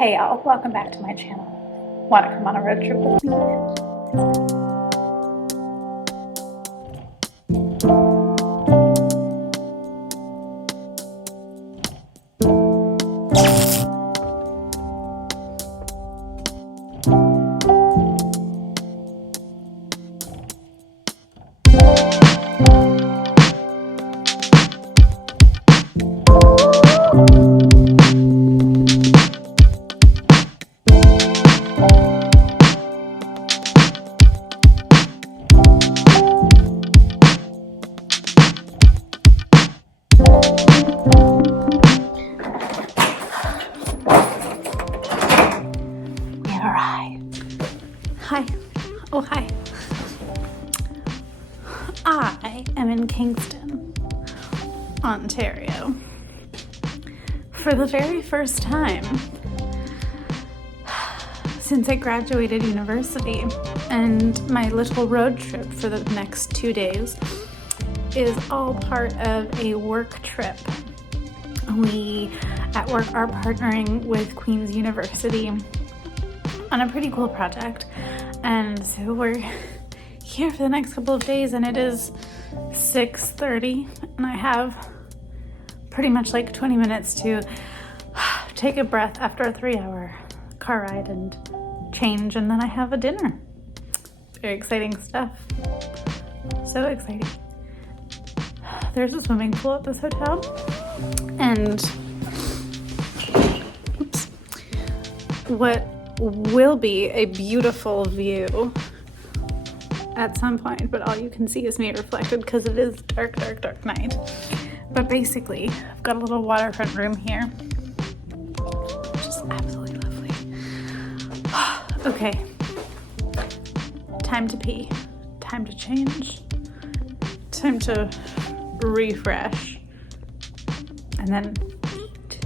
Hey y'all, welcome back to my channel. Want to come on a road trip with me? Hi. Oh, hi. I am in Kingston, Ontario, for the very first time since I graduated university, and my little road trip for the next 2 days is all part of a work trip. We at work are partnering with Queen's University on a pretty cool project, and so we're here for the next couple of days, and it is 6:30, and I have pretty much like 20 minutes to take a breath after a 3-hour car ride and change, and then I have a dinner. Very exciting stuff. So exciting. There's a swimming pool at this hotel, and what will be a beautiful view at some point, but all you can see is me reflected because it is dark night. But basically, I've got a little waterfront room here, which is absolutely lovely. Okay, time to pee, time to change, time to refresh, and then eat.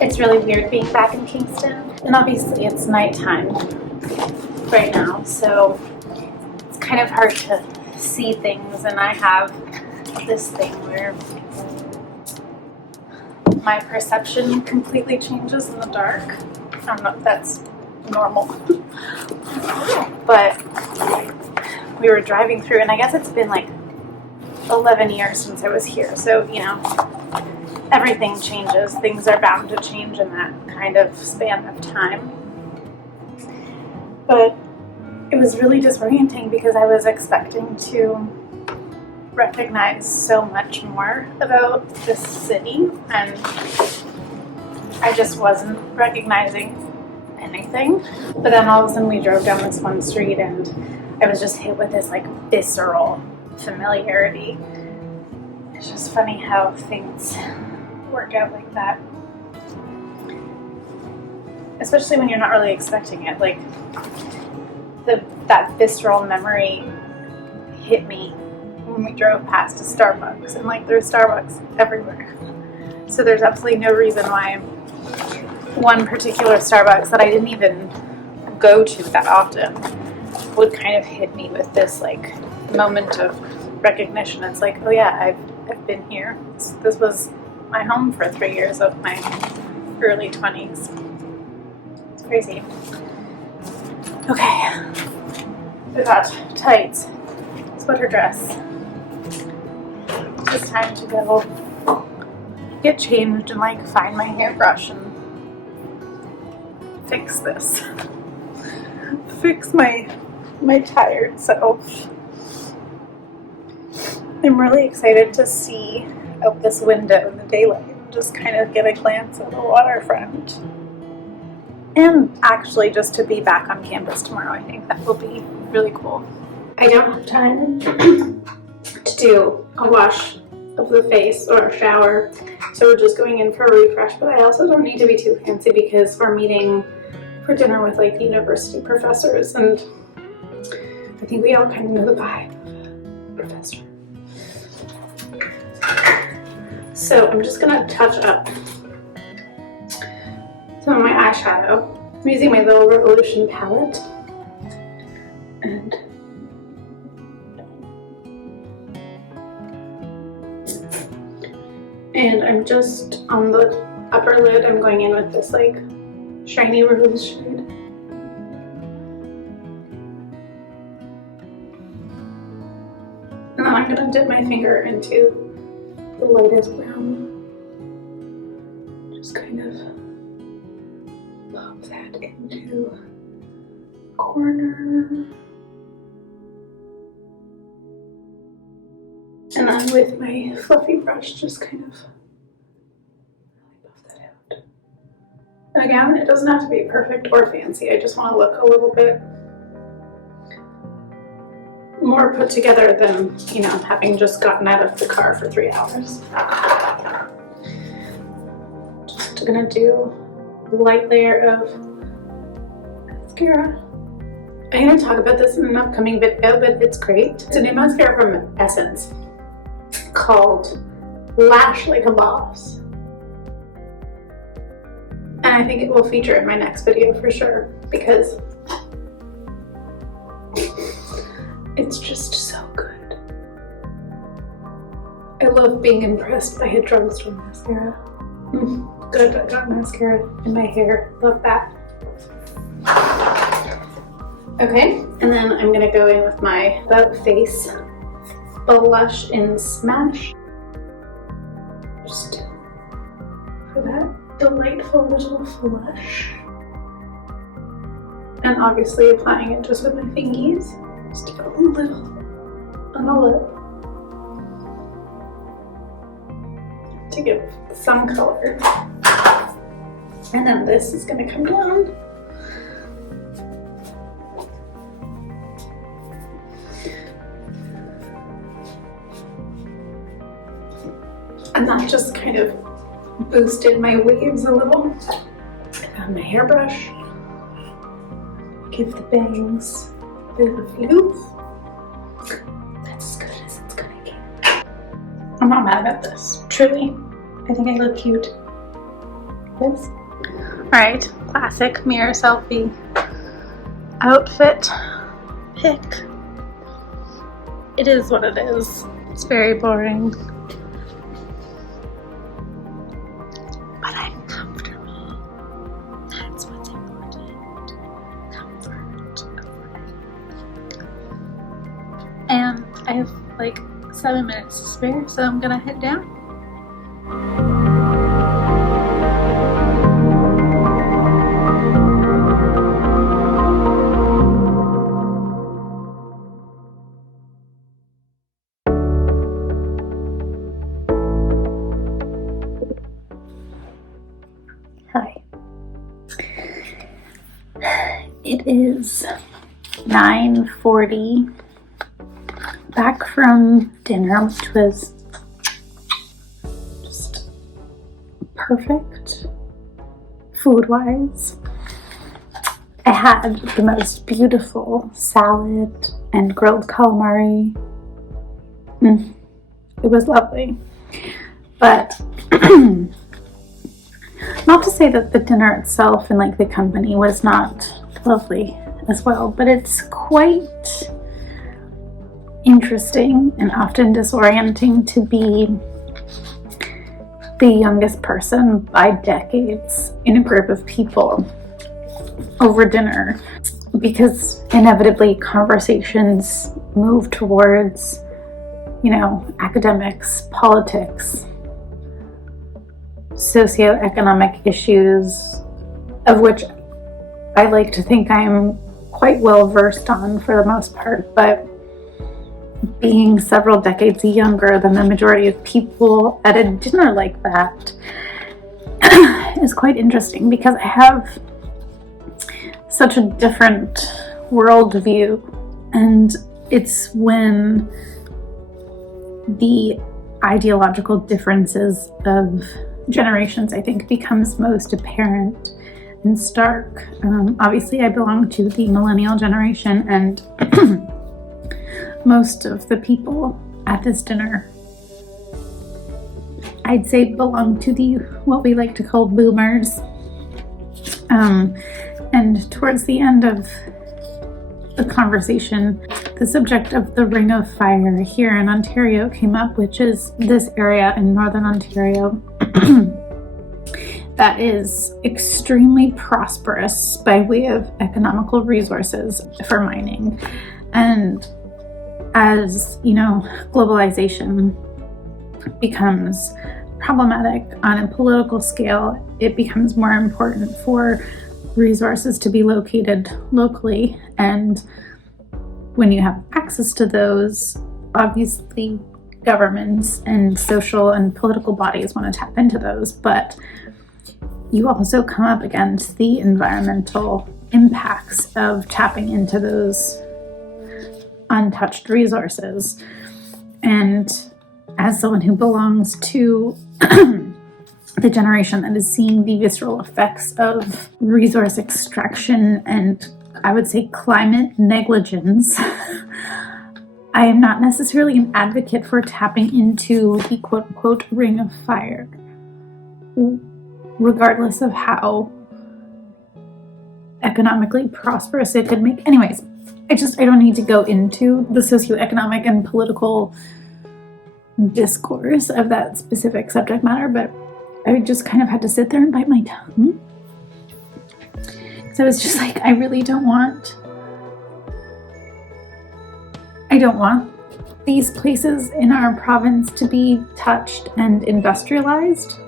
It's really weird being back in Kingston, and obviously it's nighttime right now, so it's kind of hard to see things, and I have this thing where my perception completely changes in the dark. I don't know if that's normal, but we were driving through, and I guess it's been like 11 years since I was here, so you know, everything changes. Things are bound to change in that kind of span of time. But it was really disorienting because I was expecting to recognize so much more about this city, and I just wasn't recognizing anything. But then all of a sudden we drove down this one street, and I was just hit with this like visceral familiarity. It's just funny how things work out like that, especially when you're not really expecting it. Like that visceral memory hit me when we drove past a Starbucks, and like there's Starbucks everywhere, so there's absolutely no reason why one particular Starbucks that I didn't even go to that often would kind of hit me with this like moment of recognition. It's like, oh yeah, I've been here. This was my home for 3 years of my early 20s. It's crazy. Okay, we got tights, sweater dress. It's time to go get changed and like find my hairbrush and fix this. Fix my tired self. I'm really excited to see out this window in the daylight and just kind of get a glance at the waterfront. And actually just to be back on campus tomorrow, I think that will be really cool. I don't have time to do a wash of the face or a shower, so we're just going in for a refresh, but I also don't need to be too fancy because we're meeting for dinner with like university professors, and I think we all kind of know the vibe of a professor. So I'm just gonna touch up some of my eyeshadow. I'm using my little Revolution palette. And I'm just on the upper lid, I'm going in with this like shiny rose shade. And then I'm gonna dip my finger into the lightest brown. Just kind of pop that into the corner. And then with my fluffy brush, just kind of buff that out. And again, it doesn't have to be perfect or fancy. I just want to look a little bit more put together than, you know, having just gotten out of the car for 3 hours. Just gonna do a light layer of mascara. I'm gonna talk about this in an upcoming video, but it's great. It's a new mascara from Essence called Lash Like a Boss. And I think it will feature in my next video for sure, because it's just so good. I love being impressed by a drugstore mascara. Good, I got mascara in my hair. Love that. Okay, and then I'm gonna go in with my About Face blush in Smash. Just for that delightful little flush. And obviously applying it just with my fingies. Just a little on the lip to give some color. And then this is gonna come down. And that just kind of boosted my waves a little. I found my hairbrush. Give the bangs a bit of a floof. That's as good as it's gonna get. I'm not mad about this, truly. I think I look cute. Yes. Alright, classic mirror selfie outfit pick. It is what it is. It's very boring. But I'm comfortable. That's what's important. Comfort. And I have like 7 minutes to spare, so I'm gonna head down. Hi. It is 9:40. Back from dinner, which was just perfect food-wise. I had the most beautiful salad and grilled calamari. It was lovely. But not to say that the dinner itself and like the company was not lovely as well, but it's quite interesting and often disorienting to be the youngest person by decades in a group of people over dinner, because inevitably conversations move towards, you know, academics, politics, socioeconomic issues, of which I like to think I'm quite well versed on for the most part, but being several decades younger than the majority of people at a dinner like that is quite interesting, because I have such a different worldview, and it's when the ideological differences of generations, I think, becomes most apparent and stark. Obviously, I belong to the millennial generation, and most of the people at this dinner, I'd say, belong to the what we like to call boomers. And towards the end of the conversation, the subject of the Ring of Fire here in Ontario came up, which is this area in Northern Ontario that is extremely prosperous by way of economical resources for mining. And as you know, globalization becomes problematic on a political scale, it becomes more important for resources to be located locally. And when you have access to those, obviously governments and social and political bodies want to tap into those, but you also come up against the environmental impacts of tapping into those untouched resources. And as someone who belongs to the generation that is seeing the visceral effects of resource extraction and, I would say, climate negligence, I am not necessarily an advocate for tapping into the quote-unquote Ring of Fire, regardless of how economically prosperous it could make. Anyways, I don't need to go into the socioeconomic and political discourse of that specific subject matter, but I just kind of had to sit there and bite my tongue. So it's just like, I don't want these places in our province to be touched and industrialized,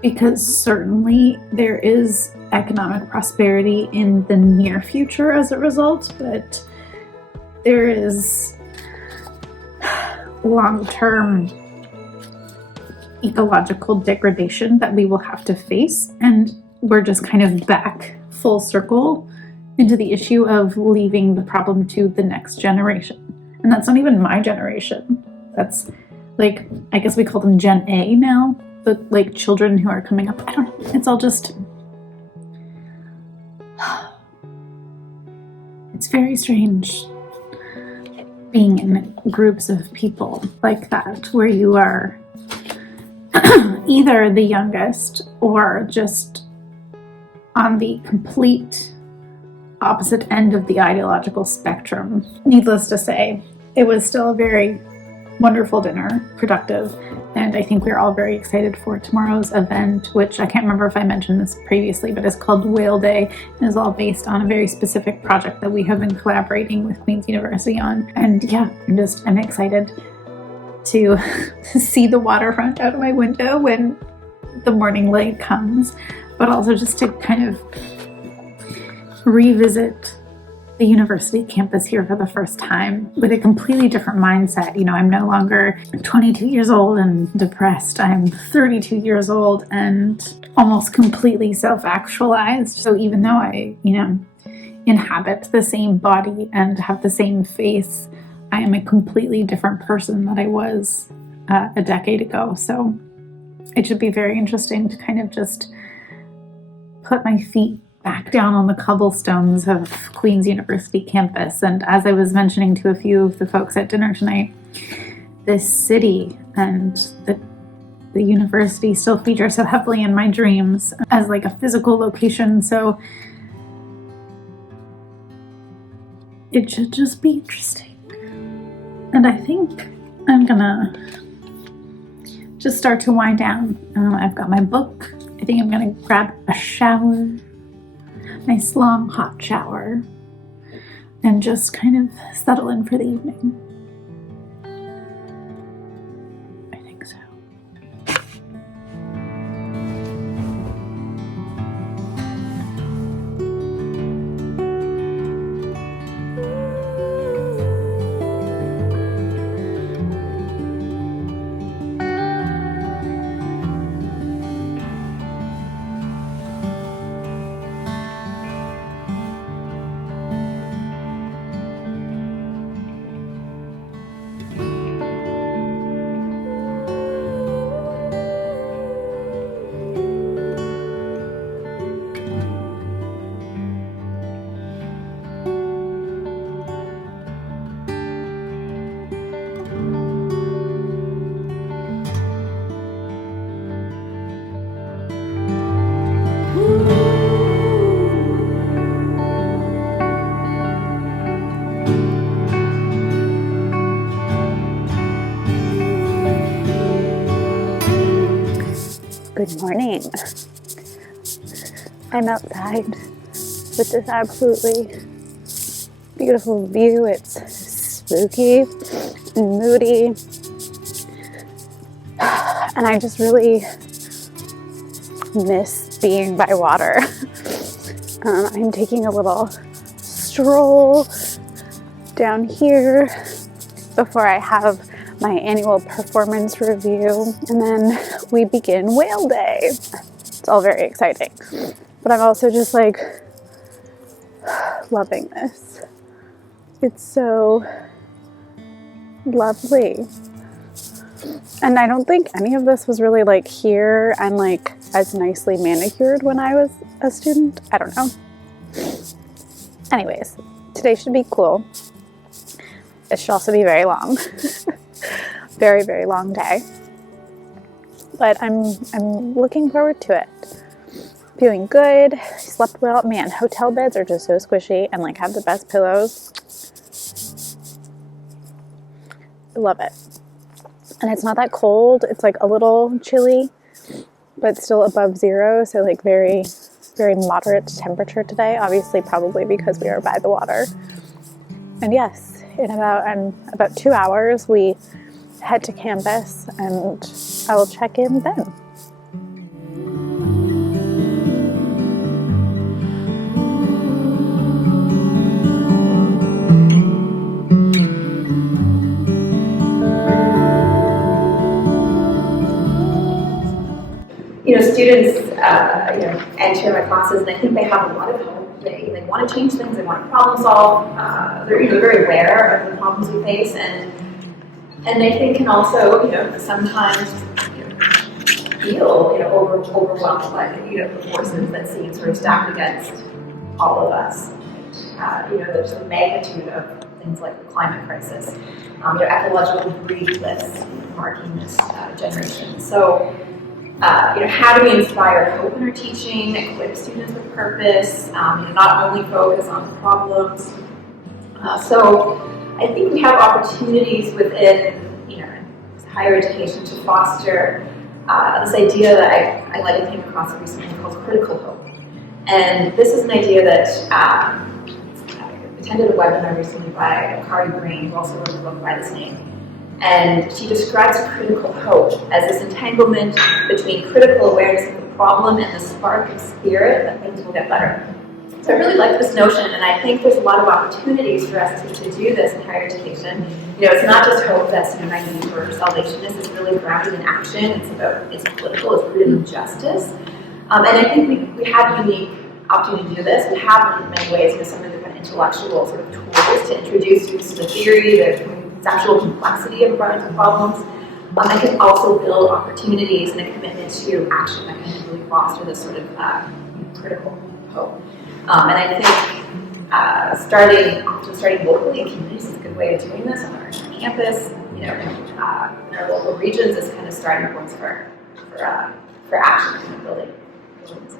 because certainly there is economic prosperity in the near future as a result, but there is long-term ecological degradation that we will have to face, and we're just kind of back full circle into the issue of leaving the problem to the next generation. And that's not even my generation. That's like, I guess we call them Gen A now, the like children who are coming up. I don't know. It's all just, it's very strange being in groups of people like that, where you are either the youngest or just on the complete opposite end of the ideological spectrum. Needless to say, it was still a very wonderful dinner, productive, and I think we're all very excited for tomorrow's event, which I can't remember if I mentioned this previously, but it's called Whale Day, and is all based on a very specific project that we have been collaborating with Queen's University on. And yeah, I'm excited to see the waterfront out of my window when the morning light comes, but also just to kind of revisit the university campus here for the first time with a completely different mindset. You know, I'm no longer 22 years old and depressed. I'm 32 years old and almost completely self-actualized. So even though I, inhabit the same body and have the same face, I am a completely different person than I was a decade ago. So it should be very interesting to kind of just put my feet back down on the cobblestones of Queen's University campus. And as I was mentioning to a few of the folks at dinner tonight, this city and the university still feature so heavily in my dreams as like a physical location. So it should just be interesting. And I think I'm gonna just start to wind down. I've got my book. I think I'm gonna grab a shower, nice long hot shower, and just kind of settle in for the evening. I think so. Good morning. I'm outside with this absolutely beautiful view. It's spooky and moody, and I just really miss being by water. I'm taking a little stroll down here before I have my annual performance review, and then we begin whale day. It's all very exciting, but I'm also just like loving this. It's so lovely. And I don't think any of this was really like here and like as nicely manicured when I was a student. I don't know. Anyways, today should be cool. It should also be very long. Very, very long day. But I'm looking forward to it. Feeling good. Slept well. Man, hotel beds are just so squishy and like have the best pillows. I love it. And it's not that cold. It's like a little chilly, but still above zero. So like very, very moderate temperature today. Obviously, probably because we are by the water. And yes, in about 2 hours, we head to campus and I will check in then. Students, enter my classes, and I think they have a lot of hope. They want to change things. They want to problem solve. They're very aware of the problems we face, and I think can also, sometimes feel overwhelmed by the forces that seem sort of stacked against all of us. There's the magnitude of things like the climate crisis, ecological debris that's marking this generation. So. How do we inspire hope in our teaching, equip students with purpose, not only focus on the problems. So I think we have opportunities within, higher education to foster this idea that I like came across recently called critical hope. And this is an idea that I attended a webinar recently by Kari Green, who also wrote a book by this name. And she describes critical hope as this entanglement between critical awareness of the problem and the spark of spirit that things will get better. So I really like this notion, and I think there's a lot of opportunities for us to do this in higher education. It's not just hope that's naive or salvationist. It's really grounded in action. It's political. It's rooted in justice. And I think we have a unique opportunity to do this. We have in many ways some of the kind of intellectual sort of tools to introduce students to the theory, the conceptual complexity of running into problems. I can also build opportunities and a commitment to action that can really foster this sort of critical hope. And I think starting locally in communities is a good way of doing this on our campus, in our local regions is kind of starting points for action and building this.